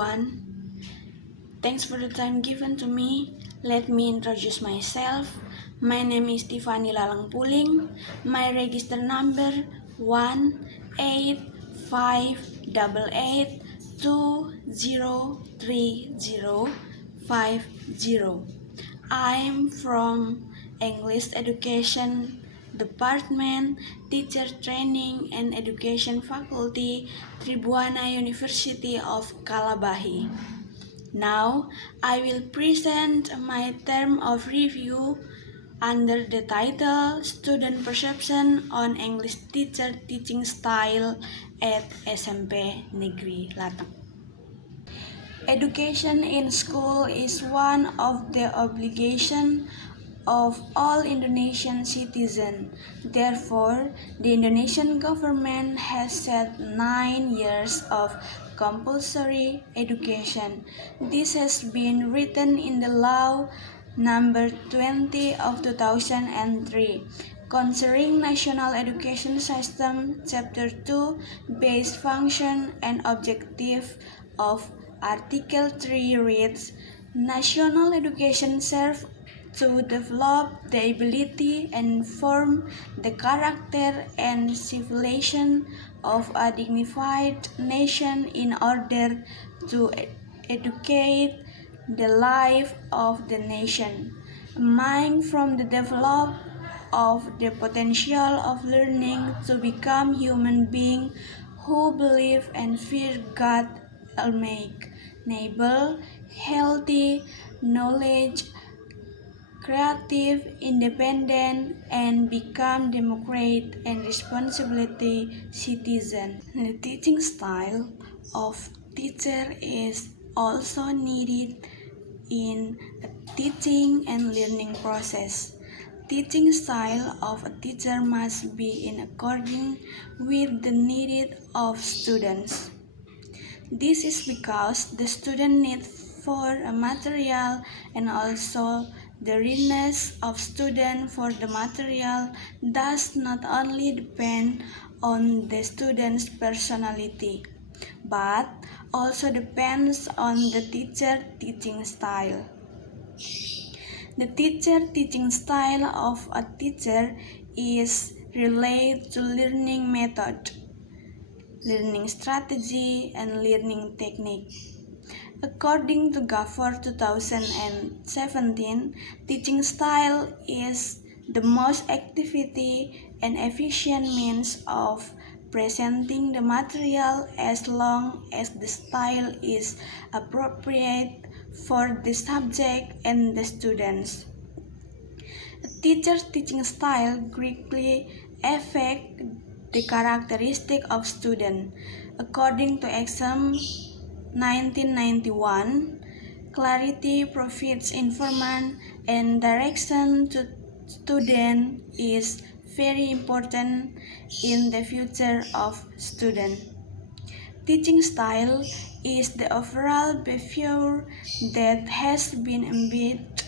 everyone. Thanks for the time given to me. Let me introduce myself. My name is Tifani Lalangpuling. My register number 18588203050. I'm from English Education Department, Teacher Training and Education Faculty, Tribuana University of Calabahi. Now, I will present my term of review under the title Student Perception on English Teacher Teaching Style at SMP Negeri Latang. Education in school is one of the obligations of all Indonesian citizens. Therefore, the Indonesian government has set 9 years of compulsory education. This has been written in the law number 20 of 2003 concerning National Education System, Chapter 2, Base Function and Objective of Article 3 reads, National education serves to develop the ability and form the character and civilization of a dignified nation in order to educate the life of the nation, aiming from the development of the potential of learning to become human beings who believe and fear God Almighty, noble, healthy, knowledge, creative, independent, and become democratic and responsibility citizen. The teaching style of teacher is also needed in a teaching and learning process. Teaching style of a teacher must be in accordance with the needs of students. This is because the student need for a material and also the readiness of student for the material does not only depend on the student's personality, but also depends on the teacher teaching style. The teacher teaching style of a teacher is related to learning method, learning strategy, and learning technique. According to GAFOR 2017, teaching style is the most activity and efficient means of presenting the material as long as the style is appropriate for the subject and the students. A teacher's teaching style greatly affects the characteristic of student. According to exam 1991, clarity, provides information, and direction to student is very important in the future of student. Teaching style is the overall behavior that has been embedded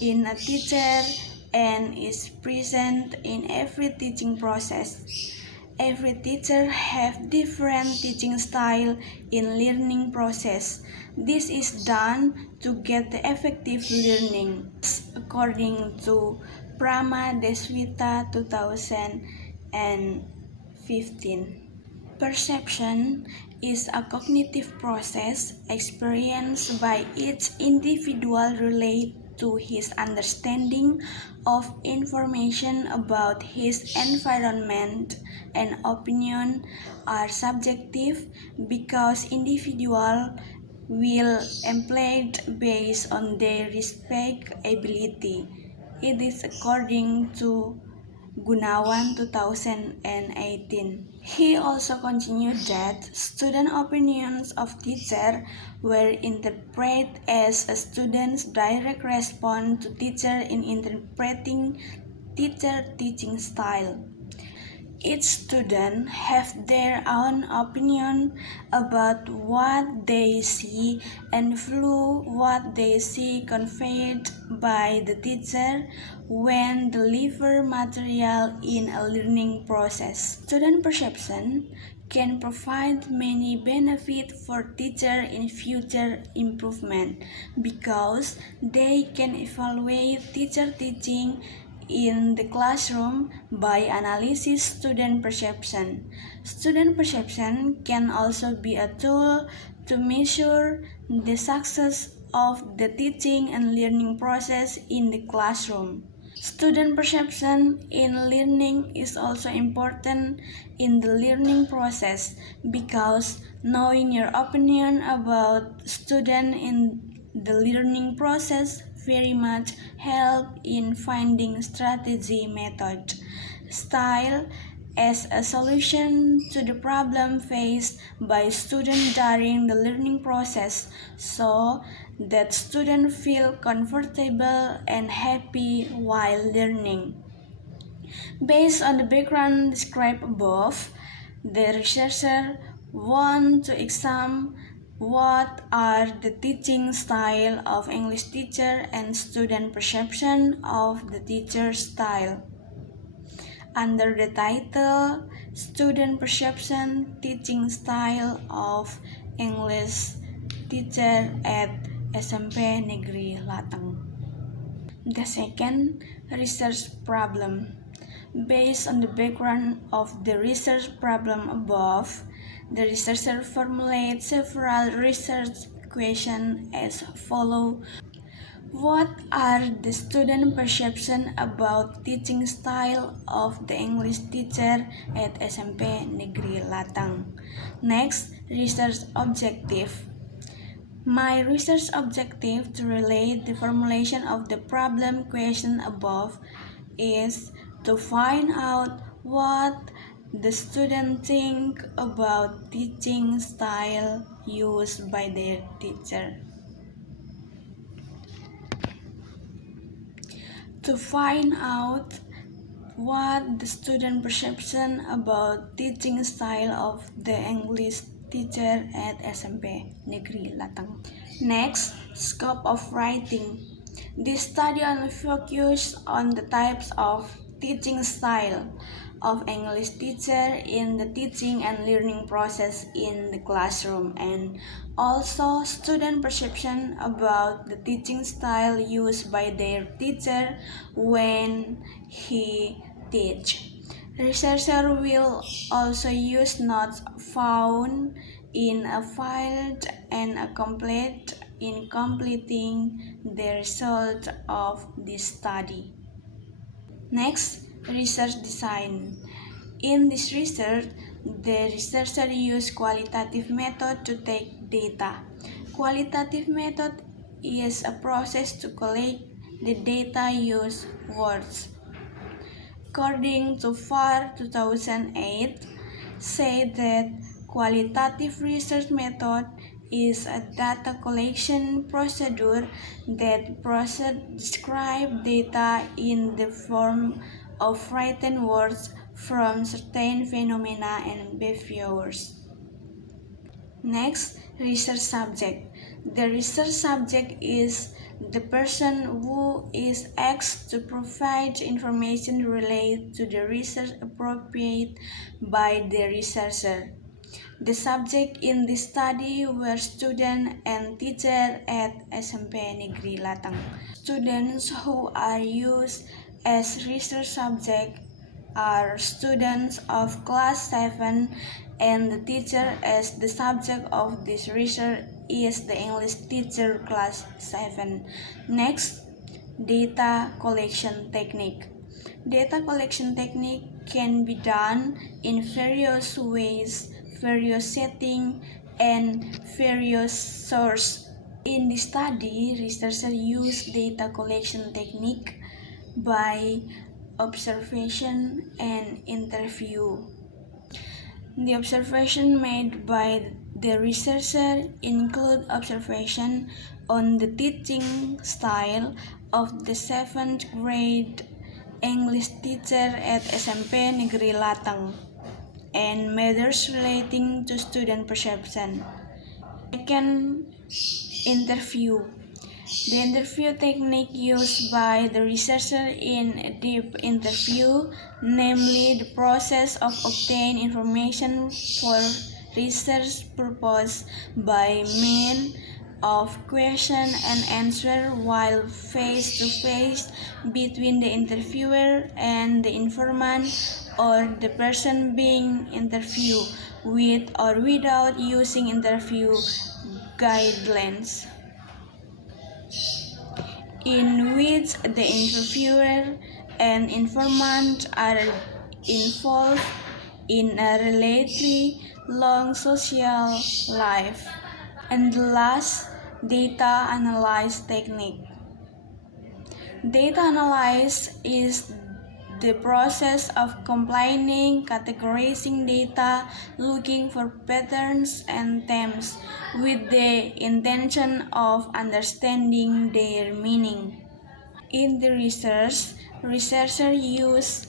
in a teacher and is present in every teaching process. Every teacher has different teaching style in learning process. This is done to get the effective learning. According to Prama Deswita 2015. Perception is a cognitive process experienced by each individual related to his understanding of information about his environment, and opinion are subjective because individuals will employed based on their respective ability. It is according to Gunawan 2018. He also continued that student opinions of teacher were interpreted as a student's direct response to teacher in interpreting teacher teaching style. Each student have their own opinion about what they see and follow what they see conveyed by the teacher when deliver material in a learning process. Student perception can provide many benefits for teachers in future improvement because they can evaluate teacher teaching in the classroom by analysis student perception. Student perception can also be a tool to measure the success of the teaching and learning process in the classroom. Student perception in learning is also important in the learning process because knowing your opinion about student in the learning process very much help in finding strategy method, style as a solution to the problem faced by student during the learning process so that students feel comfortable and happy while learning. Based on the background described above, the researcher want to examine what are the teaching style of English teacher and student perception of the teacher style. Under the title Student Perception Teaching Style of English Teacher at SMP Negeri Latang. The second research problem. Based on the background of the research problem above, the researcher formulates several research questions as follows. What are the student perception about teaching style of the English teacher at SMP Negeri Latang? Next, research objective. My research objective to relate the formulation of the problem question above is to find out what the student think about teaching style used by their teacher. To find out what the student perception about teaching style of the English teacher at SMP Negeri Latang. Next, scope of writing. This study only focused on the types of teaching style of English teacher in the teaching and learning process in the classroom and also student perception about the teaching style used by their teacher when he teach. Researcher will also use notes found in a file and a complete in completing the result of this study. Next, research design. In this research, the researcher used qualitative method to take data. Qualitative method is a process to collect the data used words. According to FAR 2008, said that qualitative research method is a data collection procedure that describe data in the form of written words from certain phenomena and behaviors. Next, research subject. The research subject is the person who is asked to provide information related to the research appropriate by the researcher. The subject in this study were students and teachers at SMP Negeri Latang. Students who are used as research subject are students of class 7 and the teacher as the subject of this research is the English teacher class 7. Next, data collection technique. Data collection technique can be done in various ways, various settings, and various sources. In the study, researchers use data collection technique by observation and interview. The observation made by the researcher include observation on the teaching style of the 7th grade English teacher at SMP Negeri Latang and matters relating to student perception. Second, interview. The interview technique used by the researcher in a deep interview, namely the process of obtaining information for research purpose by means of question and answer while face to face between the interviewer and the informant or the person being interviewed, with or without using interview guidelines, in which the interviewer and informant are involved in a relatively long social life. And the last, data analysis technique. Data analysis is the process of combining, categorizing data, looking for patterns and themes with the intention of understanding their meaning. In the research, researchers use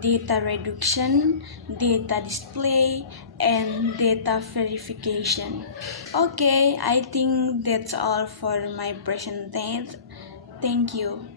data reduction, data display, and data verification. Okay, I think that's all for my presentation. Thank you.